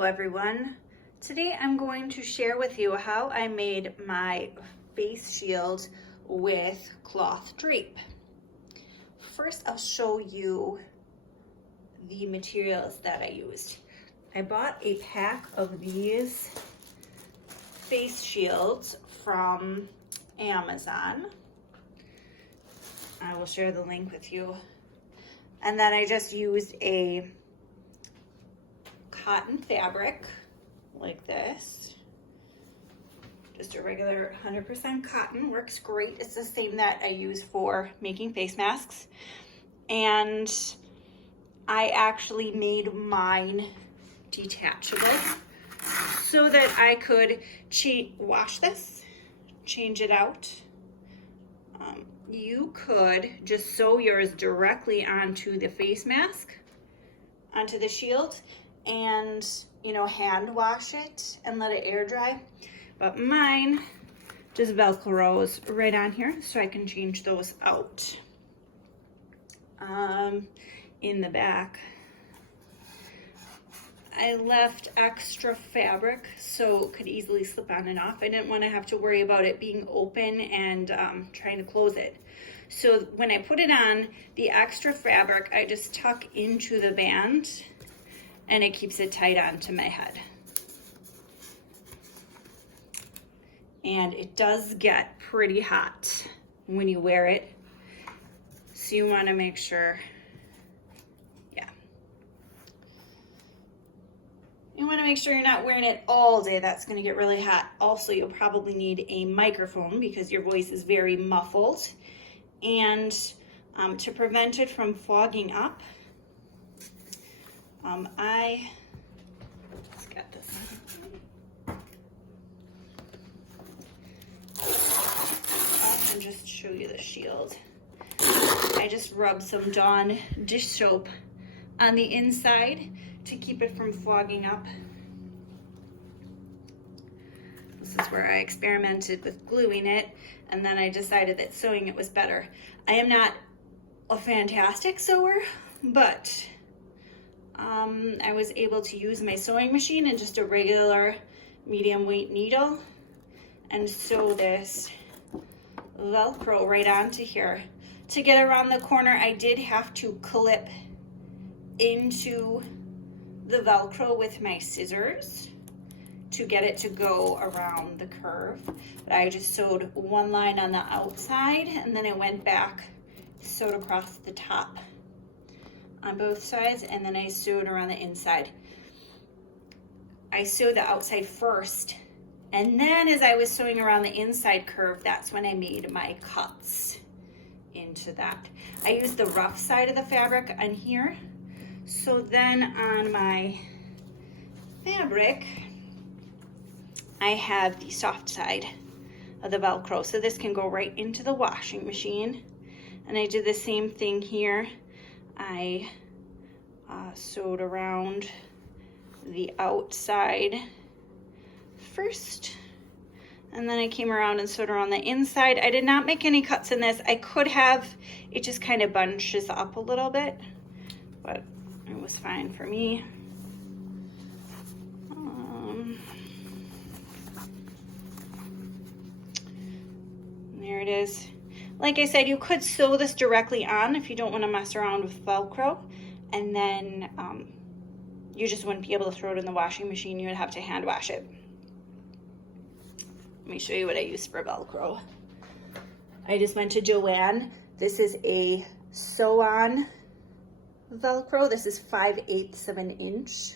Hello everyone. Today I'm going to share with you how I made my face shield with cloth drape. First I'll show you the materials that I used. I bought a pack of these face shields from Amazon. I will share the link with you. And then I just used a cotton fabric like this, just a regular 100% cotton, works great. It's the same that I use for making face masks. And I actually made mine detachable so that I could wash this, change it out. You could just sew yours directly onto the face mask, onto the shield, and hand wash it and let it air dry. But mine just velcros right on here so I can change those out. In the back I left extra fabric so it could easily slip on and off. I didn't want to have to worry about it being open and trying to close it. So when I put it on, the extra fabric I just tuck into the band and it keeps it tight onto my head. And it does get pretty hot when you wear it, so you want to make sure, you want to make sure you're not wearing it all day. That's going to get really hot. Also, you'll probably need a microphone because your voice is very muffled. And to prevent it from fogging up, let's get this and just show you the shield. I just rubbed some Dawn dish soap on the inside to keep it from fogging up. This is where I experimented with gluing it, and then I decided that sewing it was better. I am not a fantastic sewer, but I was able to use my sewing machine and just a regular medium weight needle and sew this Velcro right onto here. To get around the corner, I did have to clip into the Velcro with my scissors to get it to go around the curve. But I just sewed one line on the outside and then it went back, sewed across the top on both sides, and then I sewed around the inside. I sewed the outside first, and then as I was sewing around the inside curve, that's when I made my cuts into that. I used the rough side of the fabric on here. So then on my fabric, I have the soft side of the Velcro. So this can go right into the washing machine. And I did the same thing here. I sewed around the outside first, and then I came around and sewed around the inside. I did not make any cuts in this. I could have, it just kind of bunches up a little bit, but it was fine for me. There it is. Like I said, you could sew this directly on if you don't want to mess around with Velcro, and then you just wouldn't be able to throw it in the washing machine. You would have to hand wash it. Let me show you what I used for Velcro. I just went to Joann. This is a sew-on Velcro. This is 5/8 of an inch.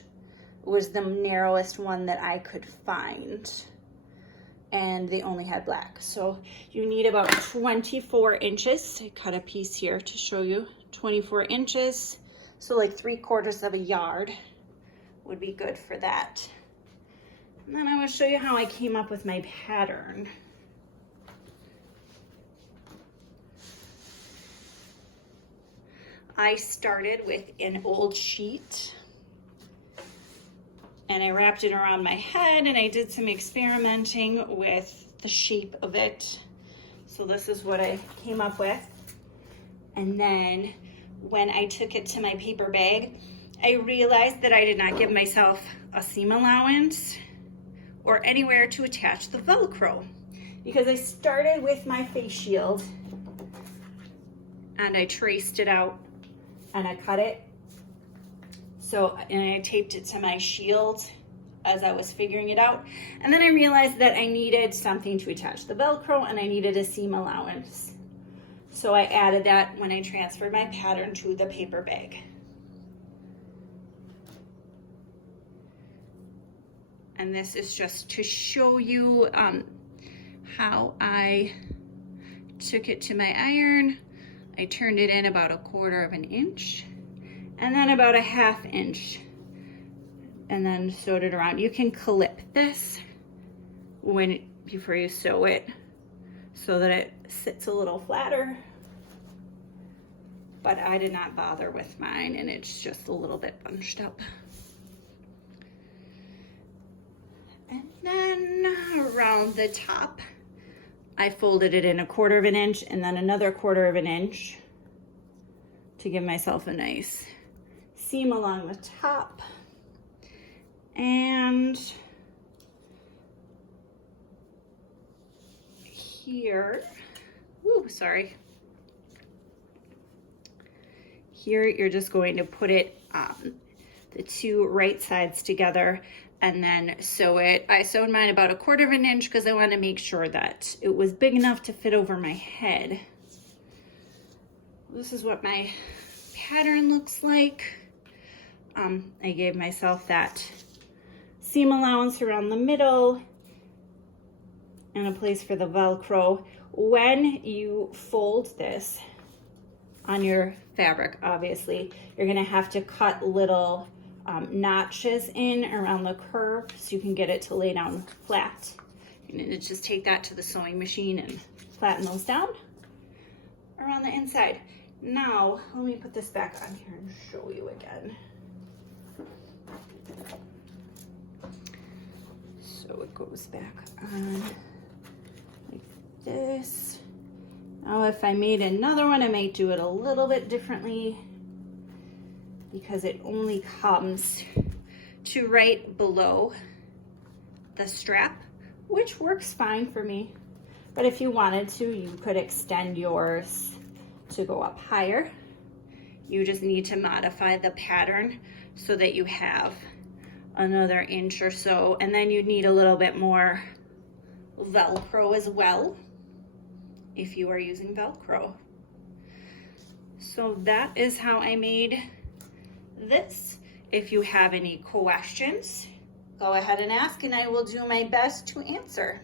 It was the narrowest one that I could find, and they only had black. So you need about 24 inches. I cut a piece here to show you. 24 inches, so like 3/4 of a yard would be good for that. And then I will show you how I came up with my pattern. I started with an old sheet and I wrapped it around my head, and I did some experimenting with the shape of it. So this is what I came up with. And then when I took it to my paper bag, I realized that I did not give myself a seam allowance or anywhere to attach the Velcro, because I started with my face shield and I traced it out and I cut it. So, and I taped it to my shield as I was figuring it out. And then I realized that I needed something to attach the Velcro and I needed a seam allowance. So I added that when I transferred my pattern to the paper bag. And this is just to show you how I took it to my iron. I turned it in about 1/4 of an inch and then about 1/2 inch, and then sewed it around. You can clip this before you sew it so that it sits a little flatter, but I did not bother with mine and it's just a little bit bunched up. And then around the top, I folded it in 1/4 of an inch and then another 1/4 of an inch to give myself a nice seam along the top. And here, here you're just going to put it the two right sides together and then sew it. I sewed mine about 1/4 of an inch because I wanted to make sure that it was big enough to fit over my head. This is what my pattern looks like. I gave myself that seam allowance around the middle and a place for the Velcro. When you fold this on your fabric, obviously, you're gonna have to cut little notches in around the curve so you can get it to lay down flat. You're gonna just take that to the sewing machine and flatten those down around the inside. Now, let me put this back on here and show you again. So it goes back on like this. Now if I made another one, I might do it a little bit differently because it only comes to right below the strap, which works fine for me. But if you wanted to, you could extend yours to go up higher. You just need to modify the pattern so that you have another inch or so, and then you need a little bit more Velcro as well if you are using Velcro. So that is how I made this. If you have any questions, go ahead and ask and I will do my best to answer.